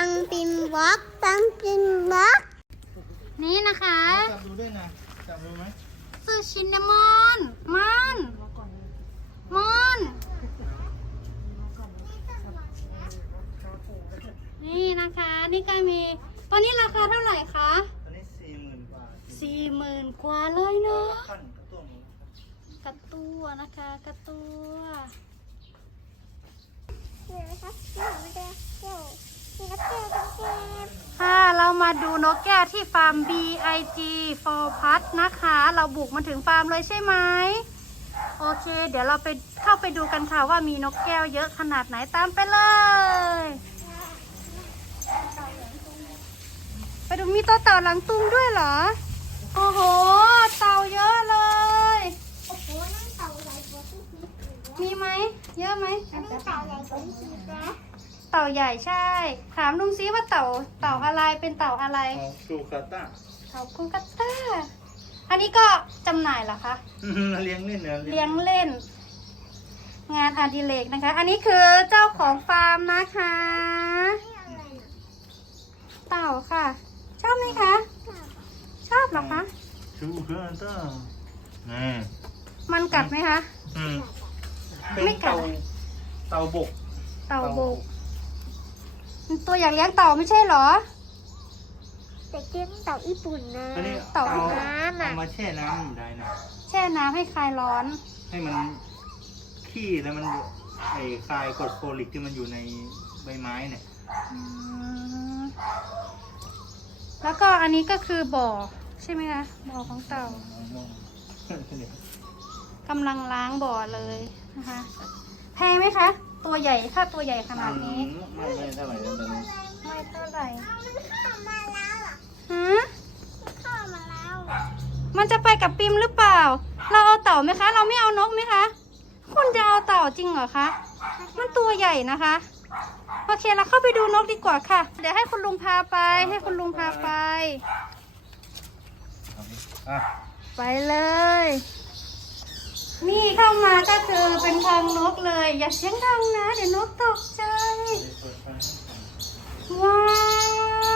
ปังปิมบล็อกปังปิมบล็อกนี่นะคะจับดูด้วยนะจับดูไหมซื้อชินนามอนมอนมอนนี่นะคะ นี่ก็มี ตอนนี้ราคาเท่าไหร่คะตอนนี้สี่หมื่นกว่าสี่หมื่นกว่าเลยเนาะขั้นกระตุ้นกระตัวนะคะกระตัวเดี๋ยวนะครับเดี๋ยวเดี๋ยวเดี๋ยวนี่ ค่ะเรามาดูนกแก้วที่ฟาร์ม BIG for Put นะคะ เราบุกมาถึงฟาร์มเลยใช่ไหมโอเค เดี๋ยวเราไปเข้าไปดูกันค่ะว่ามีนกแก้วเยอะขนาดไหนตามไปเลย ไปดูมีตัวเต่าหลังตุงด้วยเหรอ โอ้โห เต่าเยอะเลย มีไหม เยอะไหมเต่าใหญ่กว่าที่คิดนะ เต่าใหญ่ใช่ ถามลุงซิว่าเต่าเต่าอะไรเป็นเต่าอะไรเอาชูคาต้าเต่าคุกาต้า อันนี้ก็จำหน่ายเหรอคะ เลี้ยงเล่นเนื้อเลี้ยงเล่น งานอดิเรกนะคะ อันนี้คือเจ้าของฟาร์มนะคะนี่อะไรนะเต่าค่ะ ชอบไหมคะ ชอบเหรอคะ ชูคาต้านี่มันกัดไหมคะ อืมเป็นไม่กัดเตาเตาบก เต่าโบก ตัวอยากเลี้ยงเต่าไม่ใช่เหรอแต่เกี้ยงเต่าญี่ปุ่นนะอันนี้เต่าเอาน้ำอะเอามาแช่น้ำอยู่ได้นะ แช่น้ำให้คลายร้อน ให้มันขี้แล้วมันไอ้คลายกรดโฟลิกที่มันอยู่ในใบไม้เนี่ยอืมแล้วก็อันนี้ก็คือบ่อ ใช่ไหมคะบ่อของเต่ากำลังล้างบ่อเลยนะคะ แพงไหมคะ ตัวใหญ่ถ้าตัวใหญ่ขนาดนี้ ไม่ไม่เท่าไหร่แล้วตอนนี้ไม่เท่าไหร่เอามันเข้ามาแล้วเหรอฮะมันเขามาแล้วมันจะไปกับปิมหรือเปล่า เราเอาเต่าไหมคะ เราไม่เอานกไหมคะ คุณจะเอาเต่าจริงเหรอคะ มันตัวใหญ่นะคะ โอเคเราเข้าไปดูนกดีกว่าค่ะ เดี๋ยวให้คุณลุงพาไป ให้คุณลุงพาไป ไปเลย นี่เข้ามาก็คือเป็นทางนกเลย อย่าเสียงดังนะ เดี๋ยวนกตกใจ ว้า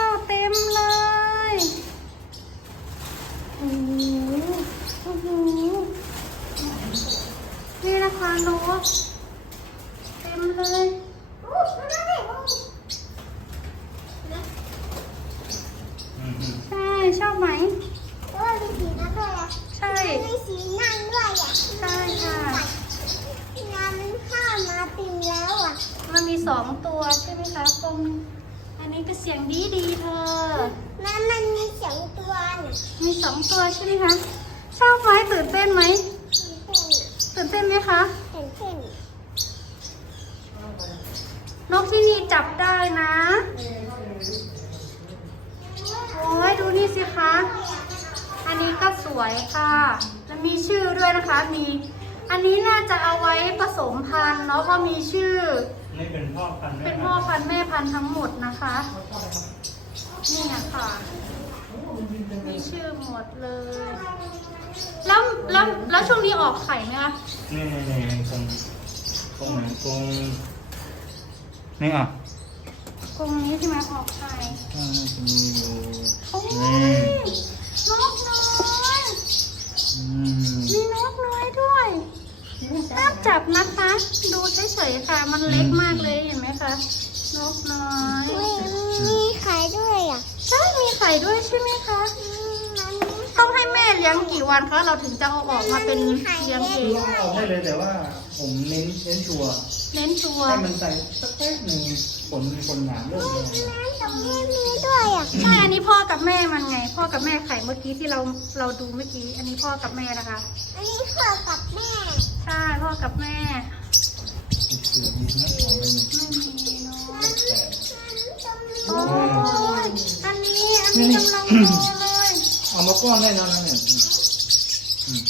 วเต็มเลยโอ้โหโอ้โหนี่นะคะนกเต็มเลยอู้ดูดิอู้อืมใช่ชอบไหม แล้วมันมีสีนั่นด้วยอะ ใช่ มีสีนั่นด้วยอะใช่ค่ะ งานมันเข้ามาเต็มแล้วอะมันมีสองตัวใช่ไหมคะตรงอันนี้ก็เสียงดีดีเธอแล้วมันมีสียงตัวน่ะมีสองตัวใช่ไหมคะชอบไหมตื่นเต้นไหมตื่นเต้นไหมคะเห็นเห็นนกที่นี่จับได้นะ โอ้ยดูนี่สิคะ อันนี้ก็สวยค่ะ และมีชื่อด้วยนะคะ มี อันนี้น่าจะเอาไว้ผสมพันธุ์เนาะเพราะมีชื่อ นี่เป็นพ่อพันธุ์เป็นพ่อพันธุ์แม่พันธุ์ทั้งหมดนะคะ นี่อะค่ะมีชื่อหมดเลย แล้วแล้วแล้วช่วงนี้ออกไข่ไหมคะ นี่นี่นี่กรงกรงไหนกรงนี่อะกรงนี้ใช่ไหมออกไข่ อ่าจะมีอยู่โอ้ยนี่นกน้อยอื มมีนกน้อยด้วยห้ามจับนะคะ ดูเฉยๆค่ะ มันเล็กมากเลยเห็นไหมคะนกน้อย มีมีไข่ด้วยอะ ใช่ มีไข่ด้วยใช่ไหมคะอืมมันมี ต้องให้แม่เลี้ยงกี่วันคะเราถึงจะเอาออกมาเป็นเลี้ยงเองเอาให้เลยแต่ว่าผมเน้นเน้นชัวร์เน้นชัวร์ให้มันใส่สักแป๊บหนึ่งผลผลหนามเริ่มเลยน้ำตรงนี้มีด้วยอะใช่อันนี้พ่อกับแม่มันไง พ่อกับแม่ไข่เมื่อกี้ที่เราเราดูเมื่อกี้ อันนี้พ่อกับแม่นะคะ อันนี้พ่อกับแม่ใช่พ่อกับแม่เสือมีเนื้อของเลยไม่มีเนาะแต่โอ้ยอันนี้อันนี้กำลังโต เลยเอามาป้อนได้แล้วนะเนี่ยอืม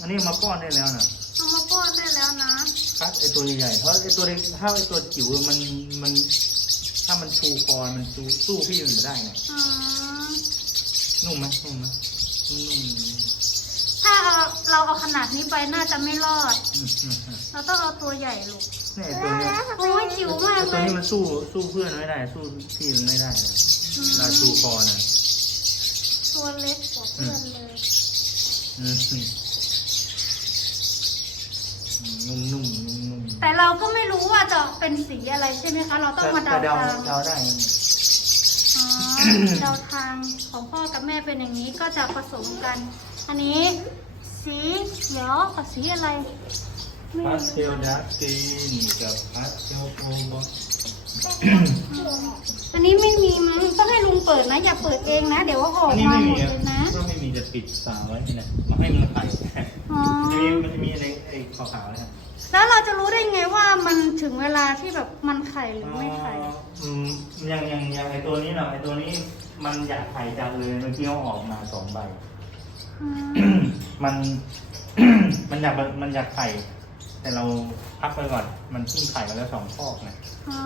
อันนี้เอามาป้อนได้แล้วนะเอามาป้อนได้แล้วนะ ครับไอตัวใหญ่ๆเพราะไอตัวเล็กถ้าไอตัวจิ๋วมันมัน ถ้ามันชูคอมันสู้สู้พี่มันไม่ได้ไงอืมนุ่มไหมนุ่มไหมนุ่มถ้าเอาเราเอาขนาดนี้ไปน่าจะไม่รอด ๆอืมอืมอืมเราต้องเอาตัวใหญ่ลูกเนี่ยไอ้ตัวเนี้ย โอ้ยจิ๋วมากไอ้เลตัวย นี้มันสู้สู้เพื่อนไม่ได้ สู้พี่มันไม่ได้นะเวลาชูคอน่ะ ตัวเล็กกว่าเพื่อนเลยอืมนุ่มๆนุ่มๆนุ่มๆแต่เราก็ไม่รู้ว่าจะเป็นสีอะไรใช่ไหมคะ เราต้องมาเดาแต่เดาทางเดาได้อ๋อเดาทางของพ่อกับแม่เป็นอย่างนี้ก็จะผสมกัน อันนี้ สีเขียวกับสีอะไรไม่พารู้สเทลดาร์กกรีนกับพาสเทลโอเวอร์ อันนี้ไม่มีมั้งต้องให้ลุงเปิดนะ อย่าเปิดเองนะ เดี๋ยวว่าออกอันนี้มาไม่หมมีดอะเลยนะ ก็ไม่มีจะปิดฝาไว้นี่นะมาให้มันไข่อ๋อ จะมีมันจะมีอะไรไอ้ขาวๆนะครับแล้วเราจะรู้ได้ไงว่ามันถึงเวลาที่แบบมันไข่หรือไม่ไข่ อืมอย่างอย่างอย่างไอ้ตัวนี้เนาะไอ้ตัวนี้มันอยากไข่จังเลยเมื่อกี้เอาออกมาสองใบอืมมัน มันอยากมันอยากไข่ แต่เราพักไปก่อน มันเพิ่งไข่มาแล้วสองฟอกนะอ๋อ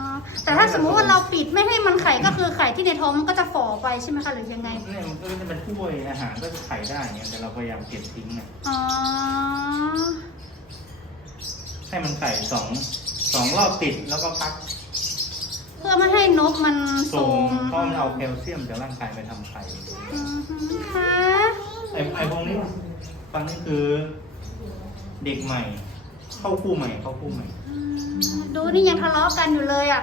แต่ถ้าสมมุติว่าเราปิดไม่ให้มันไข่ก็คือไข่ที่ในท้องมันก็จะฝ่อไปใช่ไหมคะหรือยังไง เนี่ยมันก็จะเป็นถ้วยอาหารก็จะไข่ได้เงี้ยแต่เราพยายามเก็บทิ้งเนี่ยอ๋อ ให้มันไข่สองสองรอบติดแล้วก็พักเพื่อไม่ให้นกมันโทรส่งมเพราะมันเอาแคลเซียมจากร่างกายไปทำไข่อืมค่ะไอ้ไอ้พวกนี้ฟังนี่คือ เด็กใหม่ เข้าคู่ใหม่เข้าคู่ใหม่อืมดูนี่ยังทะเลาะกันอยู่เลยอะ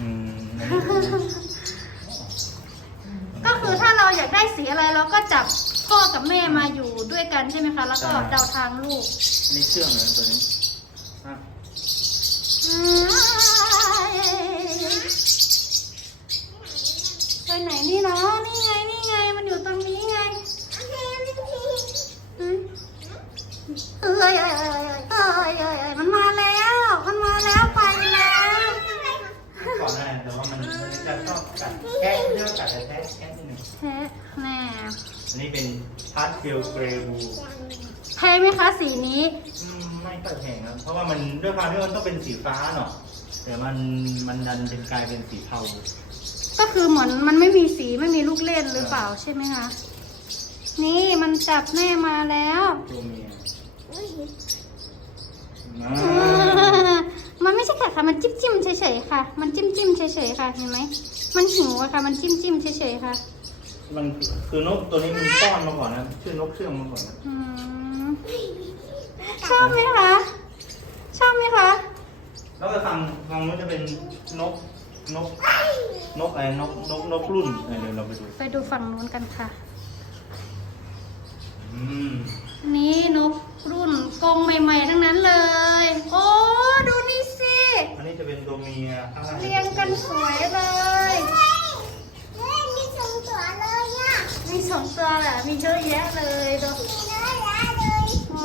อืมอันนี้คือก็คือถ้าเราอยากได้สีอะไรเราก็จับพ่อกับแม่มาอยู่ด้วยกันใช่ไหมคะ แล้วก็เดาทางลูกอันนี้เชื่องเลยตัวนี้อะไปไหนนี่เนาะนี่ไงนี่ไงมันอยู่ตรงนี้ไงอืมเอ้ยเอ้ยเอ้ยเอ้ ยเอ้ยเอ้ยเอ้ยมันมาแล้ว มันมาแล้วไปแล้ว ก่อนหน้าแต่ว่ามันมันจะชอบกัดแค่เลือกกัดแต่แค่แค่นิดหนึ่งเฮ้แน่อันนี้เป็นพาสเทลเกรบูแพงไหมคะสีนี้ อืมไม่ค่อยแพงครับเพราะว่ามันด้วยความที่มันต้องเป็นสีฟ้าเนาะแต่มันมันดันเป็นกลายเป็นสีเทาก็คือเหมือนมันไม่มีสีไม่มีลูกเล่นหรือเปล่าใช่ไหมคะ นี่มันจับแม่มาแล้ว ตัวเมีย มามันไม่ใช่ค่ะค่ะ มันจิ้มจิ้มเฉยๆค่ะ มันจิ้มจิ้มเฉยๆค่ะ เห็นไหม มันหิวอะค่ะ มันจิ้มจิ้มเฉยๆค่ะ มันคือนกตัวนี้มันป้อนมาก่อนนะ ชื่อนกเชื่องมาก่อนนะอืมชอบไหมคะ ชอบไหมคะ แล้วก็ทางทางนู้นจะเป็นนกนก นกอะไรนกนกนกรุ่นเออเดี๋ยวเราไปดู ไปดูฝั่งนู้นกันค่ะ อืม นี่นกรุ่นกรงใหม่ เป็นตัวเมียข้างล่างเรียงกันสวยเลยมีสองตัวแหละมีเยอะแยะเลยดูโอ้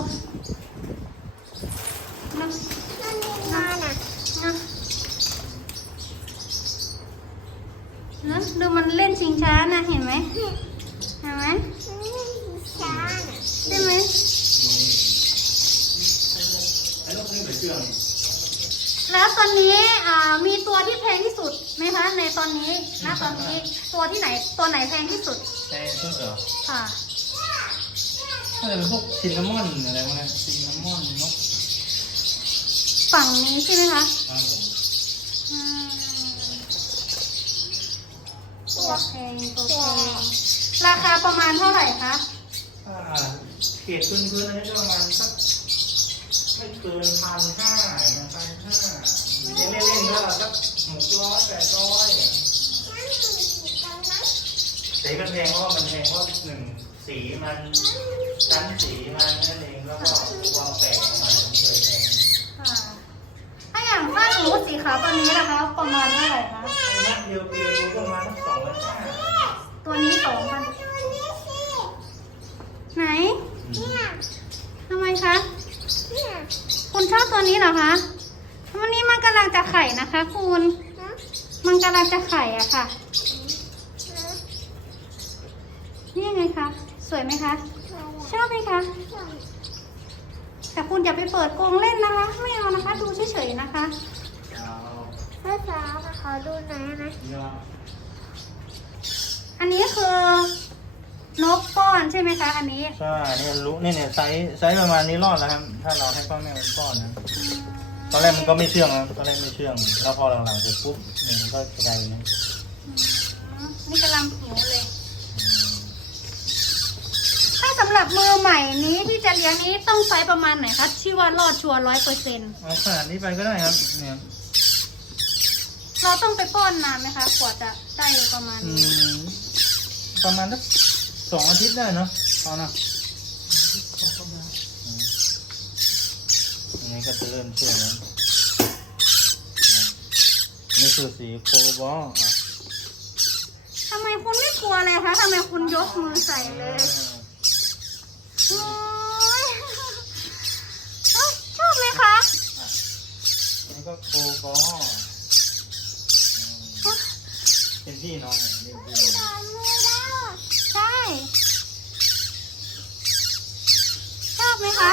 นะนะนะนะดูมันเล่นชิงช้านะเห็นไหมเห็นไหมใช่ไหมไอ้นกนี่เป็นเชื่อง แล้วตอนนี้อ่ามีตัวที่แพงที่สุดไหมคะในตอนนี้ณตอนนี้ตัวที่ไหนตัวไหนแพงที่สุดแช่เชื่องเหรอค่ะถ้าจะเป็นพวกซินนามอนอะไรพวกนั้นซินนามอนนกฝั่งนี้ใช่ไหมคะครับผมอืมตัวแพงตัวแพงราคาประมาณเท่าไหร่คะถ้าเขตพื้นพื้นๆอันนี้ก็ประมาณสักไม่เกินพันห้าพันห้าเล่นเล่นๆแล้วสักหกร้อยแปดร้อยแต่มันแพงเพราะว่ามันแพงเพราะหนึ่งสีมันชั้นสีมันนั่นเองแล้วก็ความแปลกของมันมันเคยแพงค่ะถ้าอย่างถ้าสมมติสีขาวตัวนี้นะคะประมาณเท่าไหร่คะไอ้นักเดียวเดียวรู้ประมาณสักสองพันห้าตัวนี้สองพันไหนทำไมคะคุณชอบตัวนี้เหรอคะวันนี้มัน กำลังจะไข่นะคะ คุณ มันกำลังจะไข่อะค่ะ นี่ยังไงคะ สวยไหมคะ ชอบไหมคะ แต่คุณอย่าไปเปิดกรงเล่นนะคะ ไม่เอานะคะ ดูเฉยๆนะคะเอาพ่อจ๋าขอดูหน่อยนะเยอะอันนี้คือนกป้อนใช่ไหมคะ อันนี้ ใช่เนี่ยรู้นี่เนี่ยไซส์ไซส์ประมาณนี้รอดแล้วครับ ถ้าเราให้พ่อแม่เป็นป้อนนะอืม ตอนแรกมันก็ไม่เชื่องนะตอนแรกไม่เชื่อง แล้วพอหลังๆเสร็จปุ๊บเนี่ยมันก็จะกลายเป็นอย่างนี้อืมนี่กำลังหิวเลย ถ้าสำหรับมือใหม่นี้ที่จะเลี้ยงนี้ต้องไซส์ประมาณไหนคะที่ว่ารอดชัวร้อยเปอร์เซ็นต์เอาขนาดนี้ไปก็ได้ครับ เนี่ยเราต้องไปป้อนนานไหมคะกว่าจะได้ประมาณอืนี้มประมาณสักสองอาทิตย์ได้เนาะเอานะอืมอันนี้ ก็จะเริ่มเชื่องแล้วอันนี่คือสีโคบอลอะทำไมคุณไม่กลัวเลยคะทำไมคุณยกมือใส่เลยโอ๊ยเอ้าชอบไหมคะอะอันนี้ก็โคบอลอืมเป็นพี่น้องเนี่ยเป็นพี่น้อง ตอนมือแล้ว ใช่ ชอบไหมคะ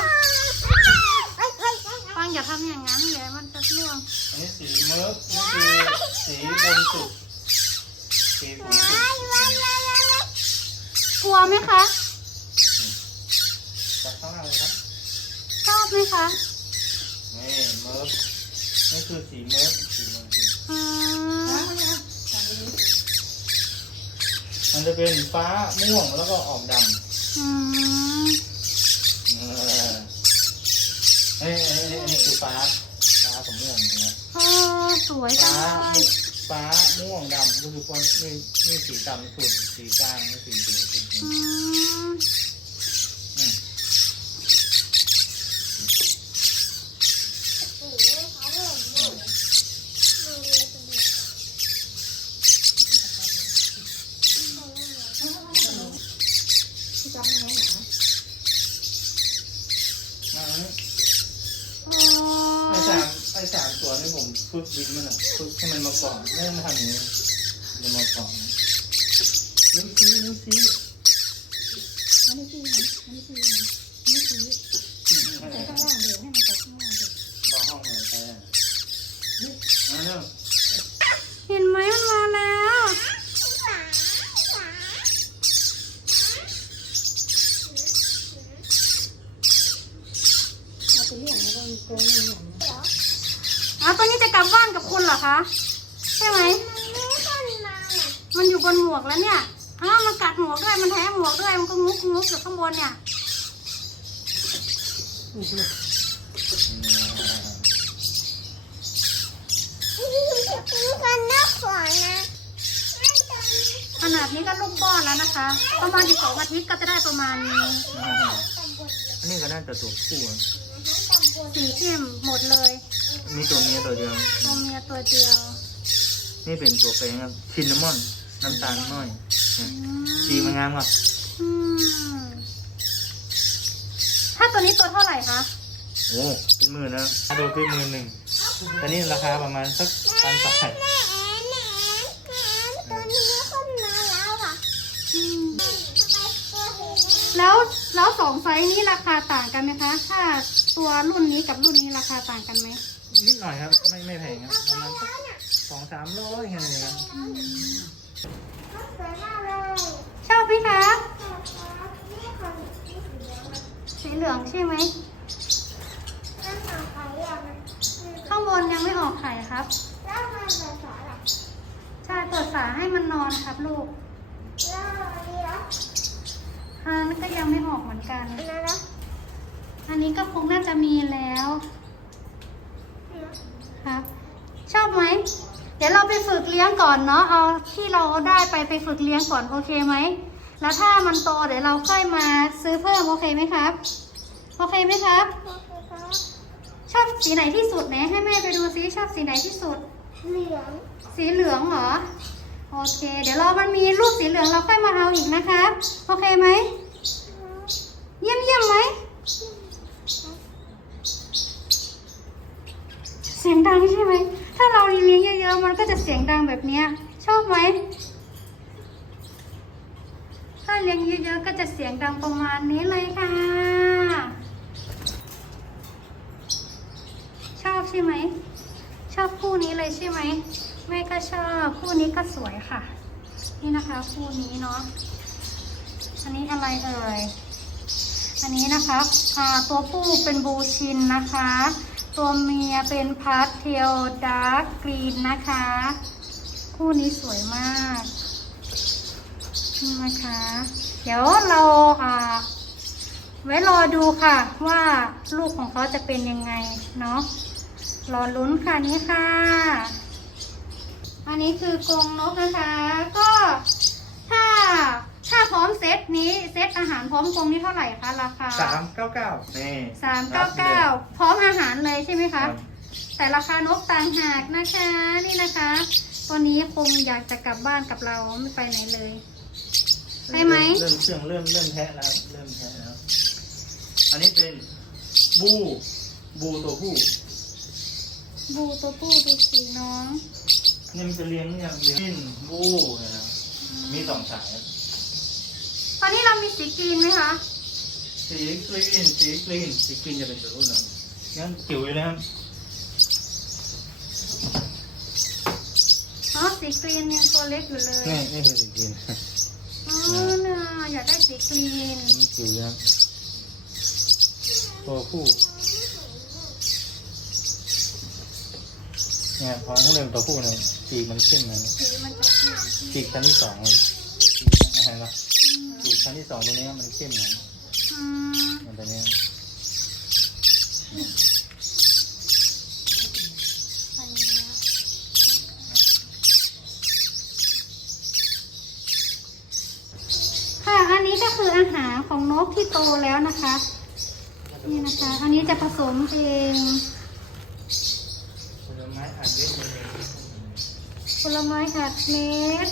เอ้ยเอ้ยเอ้ย ฟังอย่าทำอย่างนั้นเดี๋ยวมันจะร่วง อันนี้สีเมิร์ฟนี่คือสีบนสุดสีบนสุด ว้ายว้ายว้ายว้ายว้าย กลัวไห มคะจากข้างล่างเลยครับชอบไหมคะนี่เมิร์ฟนี่คือสีเมิร์ฟสีบนสุดอืมมันจะเป็นฟ้าม่วงแล้วก็ออกดำอืมเออเอ้ยเอ้ยเอ้ยอันนี้คือฟ้าฟ้ากับม่วงเห็นไหมโอ้สวยจัฟ้างเลย ฟ้าม่วงดำก็คือคนนี่นี่สีดำสุดสีกลางนี่สีสีสีสีอืม อืม สีเขาเหมือนหมูมือเลยทีเดียว อ่า โอ้ ไอ้สามไอ้สามตัว นี่ผมฝึกบินมันอะฝึกให้มันมาเกาะไม่ให้มันทำอย่างนี้มันมาเกาะนิ้วชี้นิ้วชี้อันนี้คือมันอันนี้คือมันนี่คืออืมใส่ข้างล่างเดี๋ยวให้มันตกข้างล่างเดี๋ยวต่อห้องเลยไปอะมาเร็วเห็นไหมมันมาแล้วเอาไปเลี้ยงแล้วก็มีโกงมีอย่างนี้ อ๋อตัวนี้จะกลับบ้านกับคุณเหรอคะ ใช่ไหมมันไม่ขึ้นมาน่ะมันอยู่บนหมวกแล้วเนี่ยอ้าวมันกัดหมวกด้วย มันแท้หมวกด้วย มันก็งุกงุกอยู่ข้างบนเนี่ยมันกันน่าขวานะไม่ตรงนี้ขนาดนี้ก็ลูกป้อนแล้วนะคะ ประมาณอีกสองอาทิตย์ก็จะได้ประมาณนี้ตำบลอันนี้ก็น่าจะตัวคู่อะตำบลสีเข้มหมดเลย มีตัวเมียตัวเดียว ตัวเมียตัวเดียว นี่เป็นตัวแปลงครับชินนามอน น้ำตาลน้อยเนี่ยอืมสีมันงามว่ะอืมถ้าตัวนี้ตัวเท่าไหร่คะ โอ้เป็นหมื่นนะถ้าดูคือหมื่นหนึ่งแต่นี่ราคาประมาณสักพันบาทแม่แอนแอนตัวนี้ขึ้นมาแล้วอะอืมทำไมตัวสีแล้วแล้วสองไซส์นี้ราคาต่างกันไหมคะ ถ้าตัวรุ่นนี้กับรุ่นนี้ราคาต่างกันไหม นิดหน่อยครับ ไม่ไม่แพงครับประมาณสักสองสามร้อยแค่นั้นเองครับสวยมากเลยชอบไหมคะนี่ของนี่สีเหลืองมันสีเหลืองใช่ไหมนั่นของใครอะมันข้างบนยังไม่ออกไข่ครับแล้วมันแบบสอนอะไรใช่เปิดฝาให้มันนอนครับลูกแล้วอันนี้ล่ะอันนั้นก็ยังไม่ออกเหมือนกัน อันนั้นล่ะอันนี้ก็คงน่าจะมีแล้ว ครับชอบไหม เดี๋ยวเราไปฝึกเลี้ยงก่อนเนาะเอาที่เราได้ไปไปฝึกเลี้ยงก่อนโอเคไหม แล้วถ้ามันโตเดี๋ยวเราค่อยมาซื้อเพิ่มโอเคไหมครับ โอเคไหมครับโอเคครับชอบสีไหนที่สุดไหนให้แม่ไปดูซิชอบสีไหนที่สุด เหลือง สีเหลืองเหรอ โอเค เดี๋ยวรอมันมีรูปสีเหลืองเราค่อยมาเอาอีกนะครับ โอเคไหม เยี่ยมเยี่ยมไหม เสียงดังใช่ไหม ถ้าเราเลี้ยงเยอะๆมันก็จะเสียงดังแบบนี้ชอบไหมถ้าเลี้ยงเยอะๆก็จะเสียงดังประมาณนี้เลยค่ะ ชอบใช่ไหมชอบคู่นี้เลยใช่ไหมแม่ก็ชอบคู่นี้ก็สวยค่ะ นี่นะคะคู่นี้เนาะอันนี้อะไรเอ่ยอันนี้นะคะตัวผู้เป็นบูชินนะคะ ตัวเมียเป็นพาสเทลดาร์กกรีนนะคะ คู่นี้สวยมากนี่นะคะ เดี๋ยวเราอ่าไว้รอดูค่ะ ว่าลูกของเขาจะเป็นยังไงเนาะรอลุ้นค่ะนี่ค่ะ อันนี้คือกรงนกนะคะ ก็ถ้าถ้าพร้อมเซตนี้เซตอาหาร พร้อมกรงนี้เท่าไหร่คะราคาสามเก้าเก้านี่สามเก้าเก้าพร้อมอาหารเลยใช่ไหมครัคะบแต่ราคานกต่างหากนะคะนี่นะคะตัวนี้คงอยากจะกลับบ้านกับเราไม่ไปไหนเลยได้ไหมเริ่มเครื่องเริ่มเริ่มแทะแล้วเริ่มแทะแล้ว อันนี้เป็นบูบูตัวผู้บูตัวผู้ดูสีน้อง นี่มันจะเลี้ยงอย่างเลี้ยงกินบูนะครับมีสองสายต อนนี้เรามีสีกรีนไหมคะ สีกรีนสีกรีนสีกรีนจะเป็นตัวรุ่นนั้นยังจิ๋วอยู่นะครับอ๋อสีกรีนยังตัวเล็กอยู่เลยนี่นี่คือสีกรีนอ๋อเนี่ยอยากได้สีกรีนมันจิ๋วอยู่ครับตัวผู้เนี่ยของเริ่มตัวผู้เนี่ยปีกมันเข้มนะสีมันจะเขียวปีกชั้นที่สองเลยปีกอะไรวะปีก ชั้นที่สองตรงนี้มันเข้มนะอืมมันตัวเนี้ยใส่เนื้อค่ะ อันนี้ก็คืออาหารของนกที่โตแล้วนะคะ นี่นะคะ อันนี้จะผสมเอง ผลไม้อัดเม็ดเลยผลไม้อัดเม็ด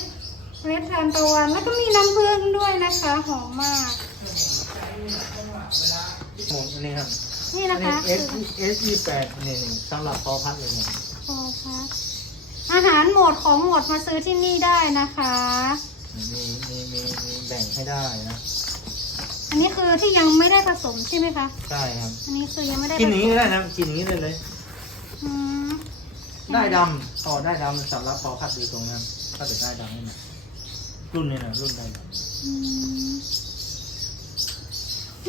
เม็ดทานตะวันแล้วก็มีน้ำผึ้งด้วยนะคะหอมมาก หมูอันนี้ครับนี่อันะนนี้ คะ S S ยี่แปดนี่นี่สำหรับพอพัดเลยเนี่ยโอ้ค่ะอาหารหมดของหมดมาซื้อที่นี่ได้นะคะ มีมีมีมีแบ่งให้ได้นะอันนี้คือที่ยังไม่ได้ผสมใช่ไหมคะใช่ครับ อันนี้คือยังไม่ได้ผกินสอย่างมนี้ก็ได้นะกินอย่างนี้ได้เลย อืมได้ดำต่อได้ดำสำหรับพอพัดอยู่ตรงนั้นถ้าเกิดได้ดำนี่นะ รุ่นนี้นะรุ่นได้ดำอืม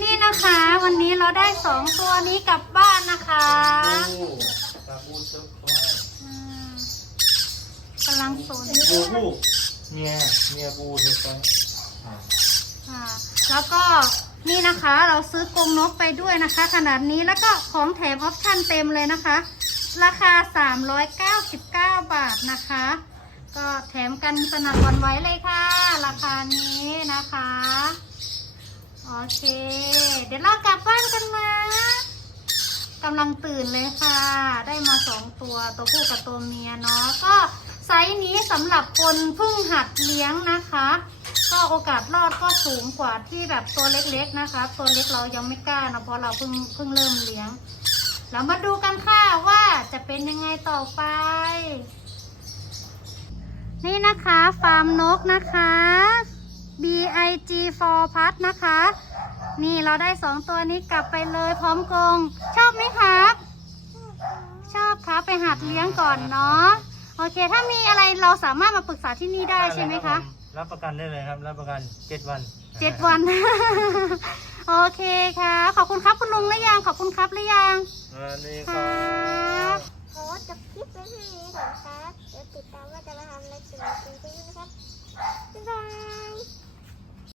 นี่นะคะ วันนี้เราได้สองตัวนี้กลับบ้านนะคะบูปลาบูเซิร์ฟคอยอืมกำลังสนบูผู้เมียเมียบูเซิร์ฟคอยอ่าค่ะแล้วก็นี่นะคะเราซื้อกรงนกไปด้วยนะคะ ขนาดนี้แล้วก็ของแถมออปชั่นเต็มเลยนะคะ ราคา 399 บาทนะคะ ก็แถมกันสนับวันไว้เลยค่ะ ราคานี้นะคะ โอเค เดี๋ยวเรากลับบ้านกันนะกำลังตื่นเลยค่ะ ได้มาสองตัวตัวผู้กับตัวเมียเนาะก็ไซส์นี้สำหรับคนเพิ่งหัดเลี้ยงนะคะ ก็โอกาสรอดก็สูงกว่าที่แบบตัวเล็กๆนะคะ ตัวเล็กเรายังไม่กล้านะเพราะเราเพิ่งเพิ่งเริ่มเลี้ยง เรามาดูกันค่ะว่าจะเป็นยังไงต่อไป นี่นะคะฟาร์มนกนะคะ BIG for Pet นะคะ นี่เราได้สองตัวนี้กลับไปเลยพร้อมกรงชอบไหมครับ ชอบครับไปหัดเลี้ยงก่อนเนาะโอเค ถ้ามีอะไรเราสามารถมาปรึกษาที่นี่ได้ใช่ไหมคะ รับประกันได้เลยครับ รับประกันเจ็ดวันเจ็ดวัน โอเคค่ะ ขอบคุณครับคุณลุงหรือยัง ขอบคุณครับหรือยังสวัสดีคครัรับบขอจบคลิปไว้แค่นี้ก่อนครับเดี๋ยว ติดตามว่าจะมาทำอะไรสิ่งจริงๆนะครับบ๊ายบาย